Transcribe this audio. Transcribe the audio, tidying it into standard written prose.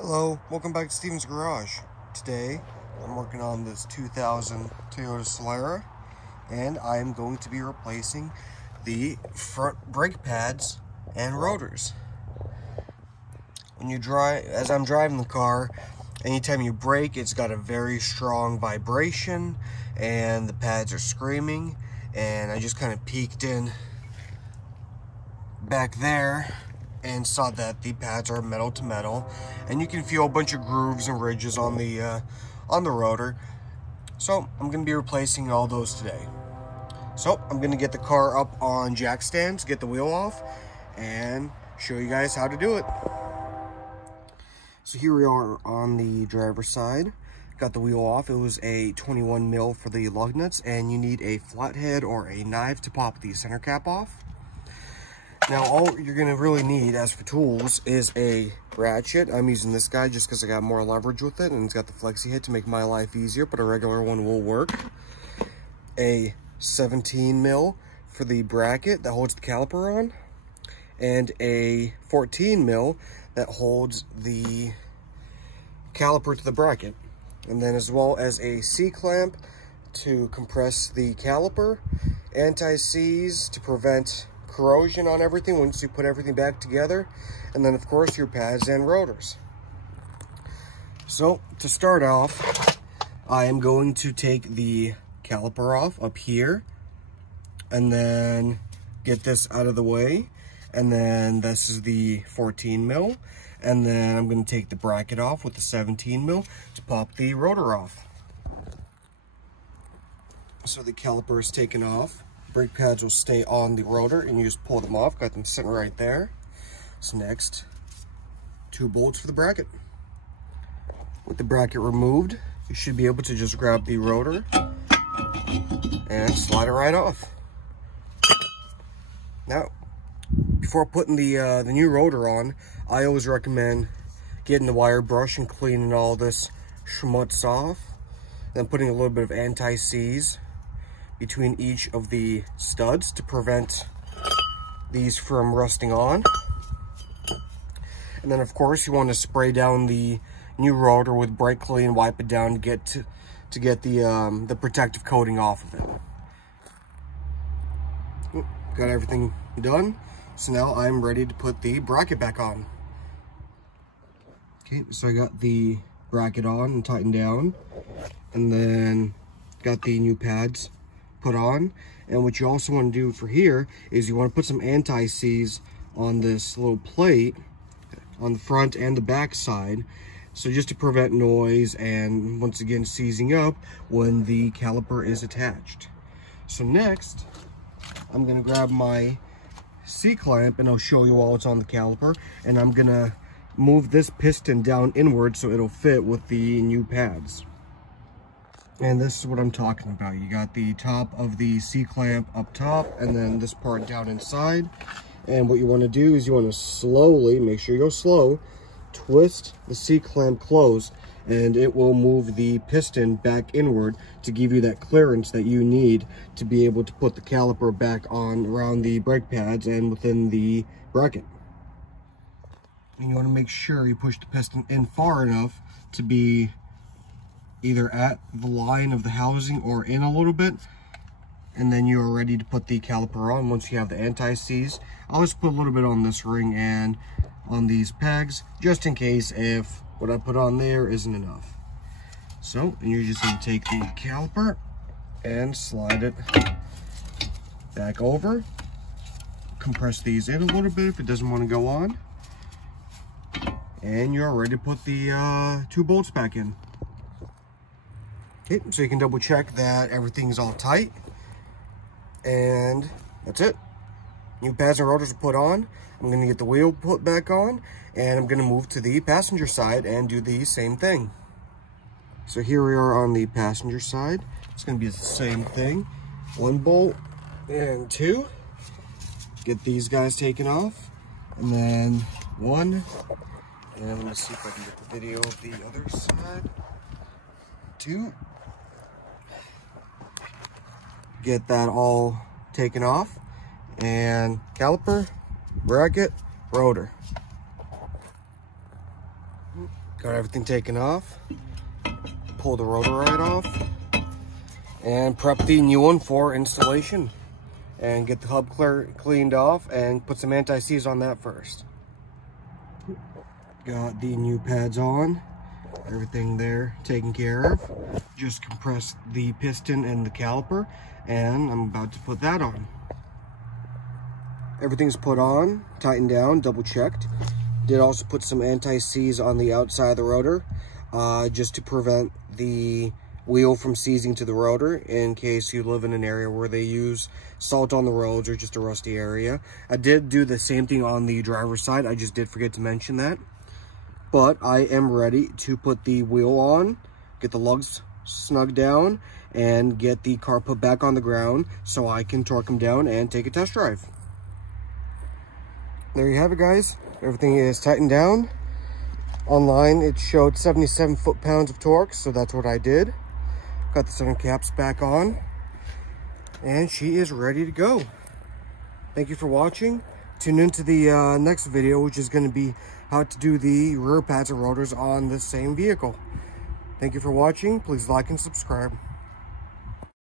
Hello, welcome back to Steven's Garage. Today, I'm working on this 2000 Toyota Solara, and I am going to be replacing the front brake pads and rotors. When you drive, as I'm driving the car, anytime you brake, it's got a very strong vibration, and the pads are screaming, and I just kind of peeked in back there and saw that the pads are metal to metal, and you can feel a bunch of grooves and ridges on the rotor. So I'm going to be replacing all those today. So I'm going to get the car up on jack stands, get the wheel off, and show you guys how to do it. So here we are on the driver's side. Got the wheel off. It was a 21 mil for the lug nuts, and you need a flathead or a knife to pop the center cap off. Now, all you're going to really need, as for tools, is a ratchet. I'm using this guy just because I got more leverage with it, and it's got the flexi hit to make my life easier, but a regular one will work. A 17 mil for the bracket that holds the caliper on, and a 14 mil that holds the caliper to the bracket. And then as well as a C-clamp to compress the caliper, anti-seize to prevent corrosion on everything once you put everything back together, and then of course your pads and rotors. So to start off, I am going to take the caliper off up here and then get this out of the way, and then this is the 14 mil, and then I'm going to take the bracket off with the 17 mil to pop the rotor off. So the caliper is taken off. Brake pads will stay on the rotor, and you just pull them off. Got them sitting right there. So next, 2 bolts for the bracket. With the bracket removed, you should be able to just grab the rotor and slide it right off. Now, before putting the new rotor on, I always recommend getting the wire brush and cleaning all this schmutz off, then putting a little bit of anti-seize between each of the studs to prevent these from rusting on. And then of course you want to spray down the new rotor with brake clean, wipe it down to get the protective coating off of it. Got everything done, so now I'm ready to put the bracket back on. Okay, so I got the bracket on and tightened down, and then got the new pads put on. And what you also want to do for here is you want to put some anti-seize on this little plate on the front and the back side, so just to prevent noise and once again seizing up when the caliper is attached. So next, I'm going to grab my C-clamp, and I'll show you while it's on the caliper, and I'm going to move this piston down inward so it'll fit with the new pads. And this is what I'm talking about. You got the top of the C-clamp up top, and then this part down inside. And what you want to do is you want to slowly, make sure you go slow, twist the C-clamp closed, and it will move the piston back inward to give you that clearance that you need to be able to put the caliper back on around the brake pads and within the bracket. And you want to make sure you push the piston in far enough to be either at the line of the housing or in a little bit, and then you are ready to put the caliper on once you have the anti-seize. I'll just put a little bit on this ring and on these pegs, just in case if what I put on there isn't enough. So, and you're just going to take the caliper and slide it back over, compress these in a little bit if it doesn't want to go on, and you're ready to put the 2 bolts back in. Okay, so you can double check that everything's all tight, and that's it. New pads and rotors are put on. I'm going to get the wheel put back on, and I'm going to move to the passenger side and do the same thing. So here we are on the passenger side. It's going to be the same thing. 1 bolt and 2. Get these guys taken off, and then 1. And let me see if I can get the video of the other side. 2. Get that all taken off, and caliper, bracket, rotor. Got everything taken off. Pull the rotor right off. And prep the new one for installation. And get the hub cleaned off and put some anti-seize on that first. Got the new pads on. Everything there taken care of. Just compressed the piston and the caliper, and I'm about to put that on. Everything's put on, tightened down, double checked. Did also put some anti-seize on the outside of the rotor, just to prevent the wheel from seizing to the rotor in case you live in an area where they use salt on the roads or just a rusty area. I did do the same thing on the driver's side. I just did forget to mention that. But I am ready to put the wheel on, get the lugs snugged down, and get the car put back on the ground so I can torque them down and take a test drive. There you have it, guys. Everything is tightened down. Online, it showed 77 foot-pounds of torque, so that's what I did. Got the center caps back on, and she is ready to go. Thank you for watching. Tune into the next video, which is going to be how to do the rear pads and rotors on the same vehicle. Thank you for watching. Please like and subscribe.